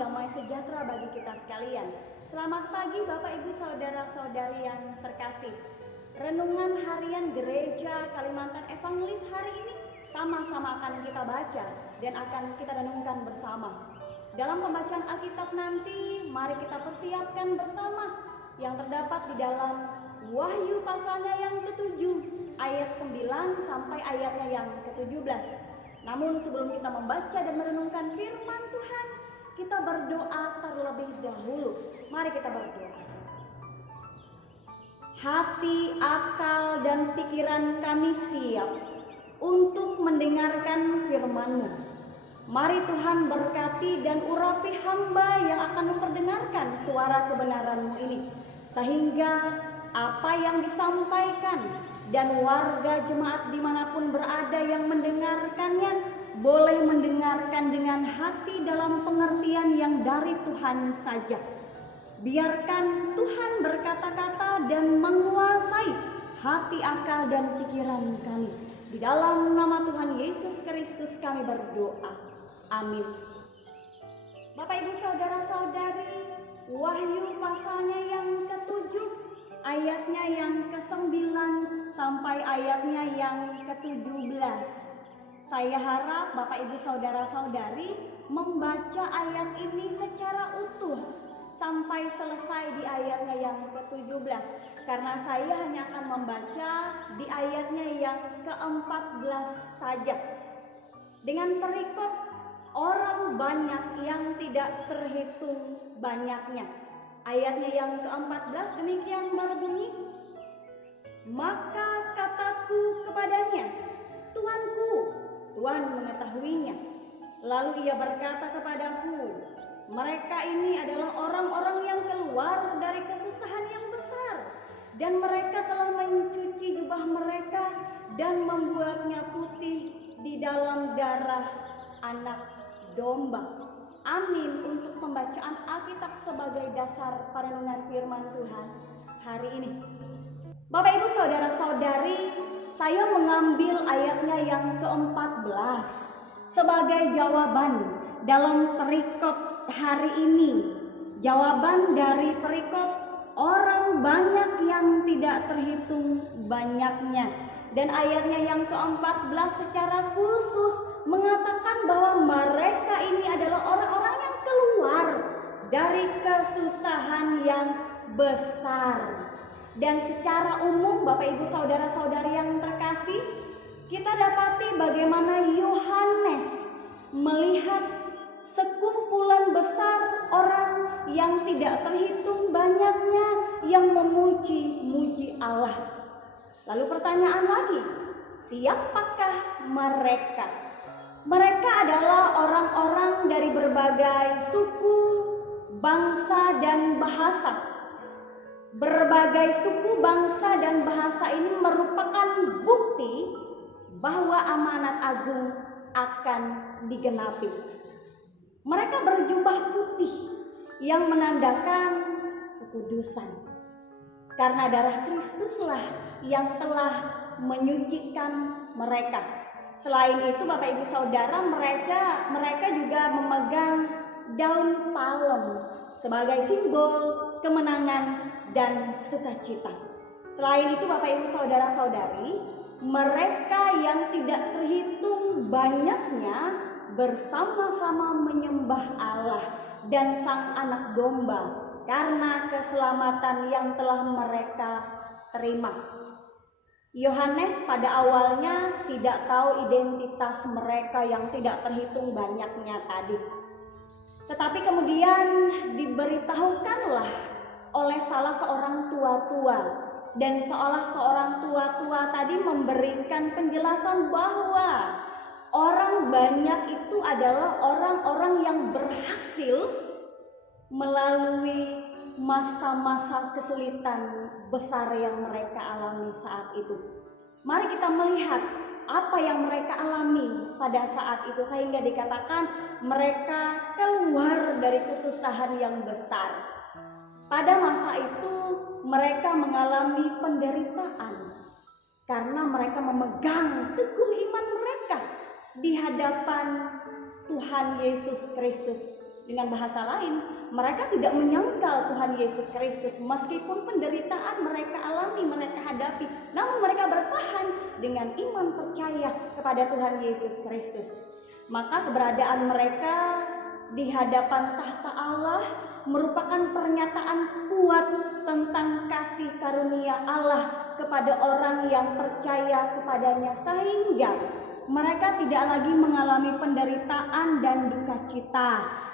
damai sejahtera bagi kita sekalian. Selamat pagi Bapak Ibu Saudara-saudari yang terkasih. Renungan harian Gereja Kalimantan Evangelis hari ini sama-sama akan kita baca dan akan kita renungkan bersama. Dalam pembacaan Alkitab nanti, mari kita persiapkan bersama yang terdapat di dalam Wahyu pasalnya yang ke-7 ayat 9 sampai ayatnya yang ke-17. Namun sebelum kita membaca dan merenungkan firman Tuhan, kita berdoa terlebih dahulu. Mari kita berdoa. Hati, akal, dan pikiran kami siap untuk mendengarkan firman-Mu. Mari Tuhan berkati dan urapi hamba yang akan memperdengarkan suara kebenaran-Mu ini, sehingga apa yang disampaikan dan warga jemaat dimanapun berada yang mendengarkannya boleh mendengarkan dengan hati dalam pengertian yang dari Tuhan saja. Biarkan Tuhan berkata-kata dan menguasai hati, akal, dan pikiran kami. Di dalam nama Tuhan Yesus Kristus kami berdoa. Amin. Bapak Ibu Saudara-saudari, Wahyu pasalnya yang ke-7 ayatnya yang ke-9 sampai ayatnya yang ke-17. Saya harap Bapak Ibu Saudara-saudari membaca ayat ini secara utuh sampai selesai di ayatnya yang ke-17, karena saya hanya akan membaca di ayatnya yang ke-14 saja. Dengan perikop orang banyak yang tidak terhitung banyaknya. Ayatnya yang ke-14 demikian berbunyi, maka kataku kepadanya, Tuanku, Tuhan mengetahuinya. Lalu ia berkata kepadaku, mereka ini adalah orang-orang yang keluar dari kesusahan yang besar, dan mereka telah mencuci jubah mereka dan membuatnya putih di dalam darah anak domba. Amin untuk pembacaan Alkitab sebagai dasar perenungan firman Tuhan hari ini. Bapak Ibu Saudara-saudari, saya mengambil ayatnya yang ke-14 sebagai jawaban dalam perikop hari ini. Jawaban dari perikop orang banyak yang tidak terhitung banyaknya. Dan ayatnya yang ke-14 secara khusus mengatakan bahwa mereka ini adalah orang-orang yang keluar dari kesusahan yang besar. Dan secara umum Bapak Ibu Saudara-saudari yang terkasih, kita dapati bagaimana Yohanes melihat sekumpulan besar orang yang tidak terhitung banyaknya yang memuji-muji Allah. Lalu pertanyaan lagi, siapakah mereka? Mereka adalah orang-orang dari berbagai suku, bangsa, dan bahasa. Berbagai suku, bangsa, dan bahasa ini merupakan bukti bahwa amanat agung akan digenapi. Mereka berjubah putih yang menandakan kekudusan. Karena darah Kristuslah yang telah menyucikan mereka. Selain itu Bapak Ibu Saudara, mereka juga memegang daun palem sebagai simbol kemenangan dan sukacita. Selain itu Bapak Ibu Saudara-saudari, mereka yang tidak terhitung banyaknya bersama-sama menyembah Allah dan Sang Anak Domba karena keselamatan yang telah mereka terima. Yohanes pada awalnya tidak tahu identitas mereka yang tidak terhitung banyaknya tadi. Tetapi kemudian diberitahukanlah oleh salah seorang tua-tua, dan seorang tua-tua tadi memberikan penjelasan bahwa orang banyak itu adalah orang-orang yang berhasil melalui masa-masa kesulitan besar yang mereka alami saat itu. Mari kita melihat apa yang mereka alami pada saat itu sehingga dikatakan mereka keluar dari kesusahan yang besar. Pada masa itu mereka mengalami penderitaan karena mereka memegang teguh iman mereka di hadapan Tuhan Yesus Kristus, Dengan bahasa lain, mereka tidak menyangkal Tuhan Yesus Kristus meskipun penderitaan mereka alami, mereka hadapi. Namun mereka bertahan dengan iman percaya kepada Tuhan Yesus Kristus. Maka keberadaan mereka di hadapan tahta Allah merupakan pernyataan kuat tentang kasih karunia Allah kepada orang yang percaya kepadanya, sehingga mereka tidak lagi mengalami penderitaan dan duka cita,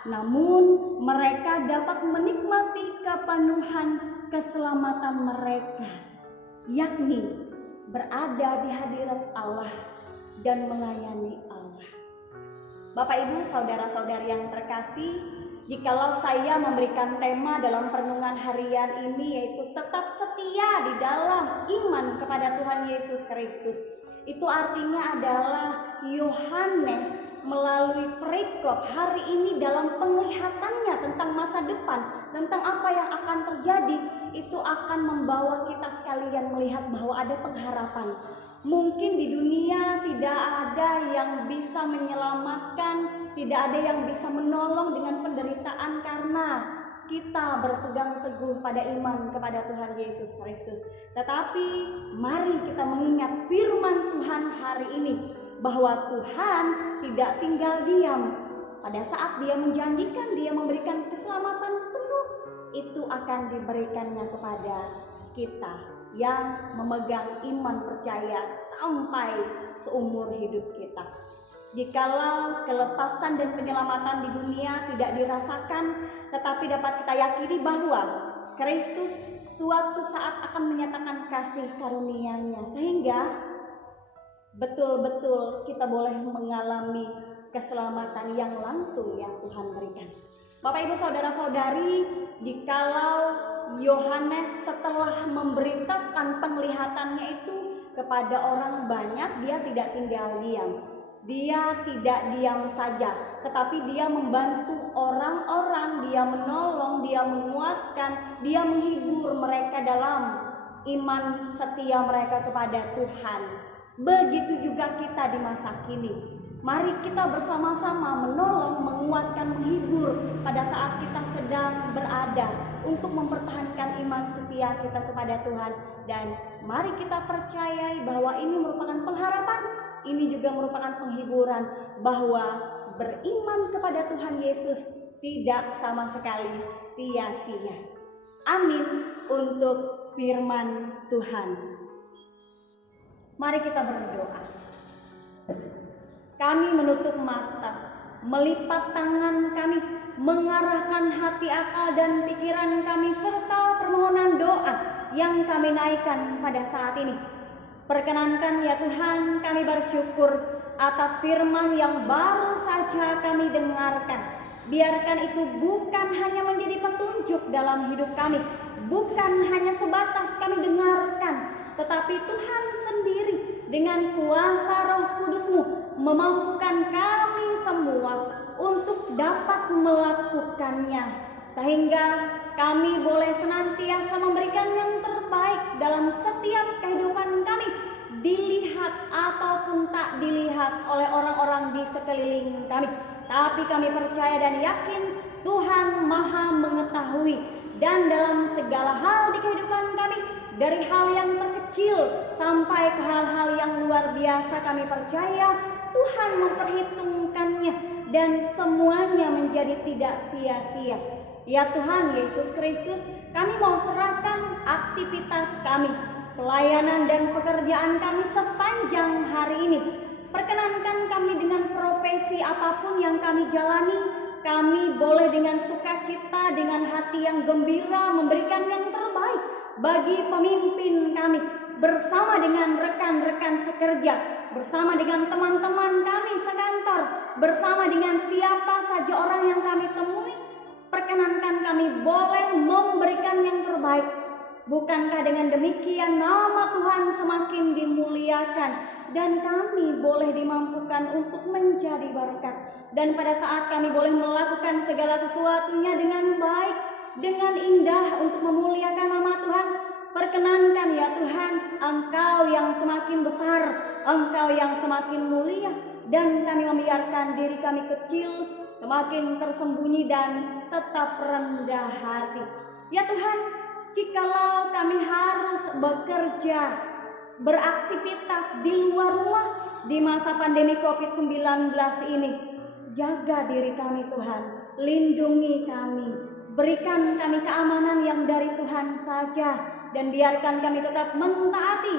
namun mereka dapat menikmati kepenuhan keselamatan mereka, yakni berada di hadirat Allah dan melayani Allah. Bapak Ibu, saudara-saudari yang terkasih, jikalau saya memberikan tema dalam perenungan harian ini yaitu tetap setia di dalam iman kepada Tuhan Yesus Kristus, itu artinya adalah Yohanes melalui perikop hari ini dalam penglihatannya tentang masa depan, tentang apa yang akan terjadi, itu akan membawa kita sekalian melihat bahwa ada pengharapan. Mungkin di dunia tidak ada yang bisa menyelamatkan, tidak ada yang bisa menolong dengan penderitaan karena kita berpegang teguh pada iman kepada Tuhan Yesus Kristus. Tetapi mari kita mengingat firman Tuhan hari ini bahwa Tuhan tidak tinggal diam. Pada saat Dia menjanjikan, Dia memberikan keselamatan penuh, itu akan diberikannya kepada kita yang memegang iman percaya sampai seumur hidup kita. Jikalau kelepasan dan penyelamatan di dunia tidak dirasakan, tetapi dapat kita yakini bahwa Kristus suatu saat akan menyatakan kasih karunia-Nya, sehingga betul-betul kita boleh mengalami keselamatan yang langsung yang Tuhan berikan. Bapak Ibu saudara-saudari, jikalau Yohanes setelah memberitakan penglihatannya itu kepada orang banyak, dia tidak tinggal diam. Dia tidak diam saja, tetapi dia membantu orang-orang, dia menolong, dia menguatkan, dia menghibur mereka dalam iman setia mereka kepada Tuhan. Begitu juga kita di masa kini. Mari kita bersama-sama menolong, menguatkan, menghibur pada saat kita sedang berada untuk mempertahankan iman setia kita kepada Tuhan. Dan mari kita percayai bahwa ini merupakan pengharapan, ini juga merupakan penghiburan bahwa beriman kepada Tuhan Yesus tidak sama sekali sia-sia. Amin untuk firman Tuhan. Mari kita berdoa. Kami menutup mata, melipat tangan kami, mengarahkan hati, akal, dan pikiran kami serta permohonan doa yang kami naikkan pada saat ini. Perkenankan ya Tuhan, kami bersyukur atas firman yang baru saja kami dengarkan. Biarkan itu bukan hanya menjadi petunjuk dalam hidup kami, bukan hanya sebatas kami dengarkan, tetapi Tuhan sendiri dengan kuasa Roh Kudus-Mu memampukan kami semua untuk dapat melakukannya, sehingga kami boleh senantiasa memberikan yang terbaik dalam setiap kehidupan kami, dilihat ataupun tak dilihat oleh orang-orang di sekeliling kami. Tapi kami percaya dan yakin Tuhan Maha mengetahui, dan dalam segala hal di kehidupan kami, dari hal yang terkecil sampai ke hal-hal yang luar biasa, kami percaya Tuhan memperhitungkannya dan semuanya menjadi tidak sia-sia. Ya Tuhan Yesus Kristus, kami mau serahkan aktivitas kami, pelayanan dan pekerjaan kami sepanjang hari ini. Perkenankan kami dengan profesi apapun yang kami jalani, kami boleh dengan sukacita, dengan hati yang gembira memberikan yang terbaik bagi pemimpin kami, bersama dengan rekan-rekan sekerja, bersama dengan teman-teman kami sekantor, bersama dengan siapa saja orang yang kami temui. Perkenankan kami boleh memberikan yang terbaik. Bukankah dengan demikian nama Tuhan semakin dimuliakan dan kami boleh dimampukan untuk menjadi berkat. Dan pada saat kami boleh melakukan segala sesuatunya dengan baik, dengan indah untuk memuliakan nama Tuhan, perkenankan ya Tuhan, Engkau yang semakin besar, Engkau yang semakin mulia, dan kami membiarkan diri kami kecil semakin tersembunyi dan tetap rendah hati. Ya Tuhan, jikalau kami harus bekerja, beraktivitas di luar rumah di masa pandemi COVID-19 ini, jaga diri kami Tuhan, lindungi kami, berikan kami keamanan yang dari Tuhan saja, dan biarkan kami tetap mentaati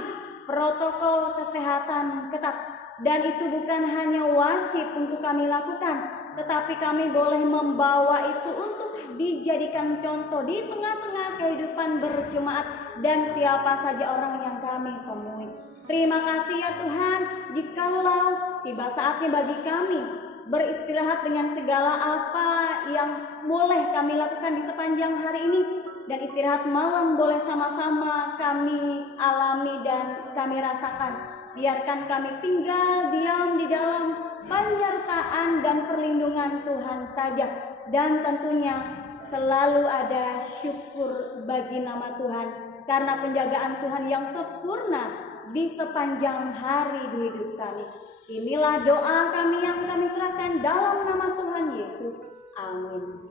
protokol kesehatan ketat. Dan itu bukan hanya wajib untuk kami lakukan, tetapi kami boleh membawa itu untuk dijadikan contoh di tengah-tengah kehidupan berjemaat dan siapa saja orang yang kami temui. Terima kasih ya Tuhan, jikalau tiba saatnya bagi kami beristirahat dengan segala apa yang boleh kami lakukan di sepanjang hari ini, dan istirahat malam boleh sama-sama kami alami dan kami rasakan. Biarkan kami tinggal diam di dalam penyertaan dan perlindungan Tuhan saja, dan tentunya selalu ada syukur bagi nama Tuhan karena penjagaan Tuhan yang sempurna di sepanjang hari di hidup kami. Inilah doa kami yang kami serahkan dalam nama Tuhan Yesus. Amin.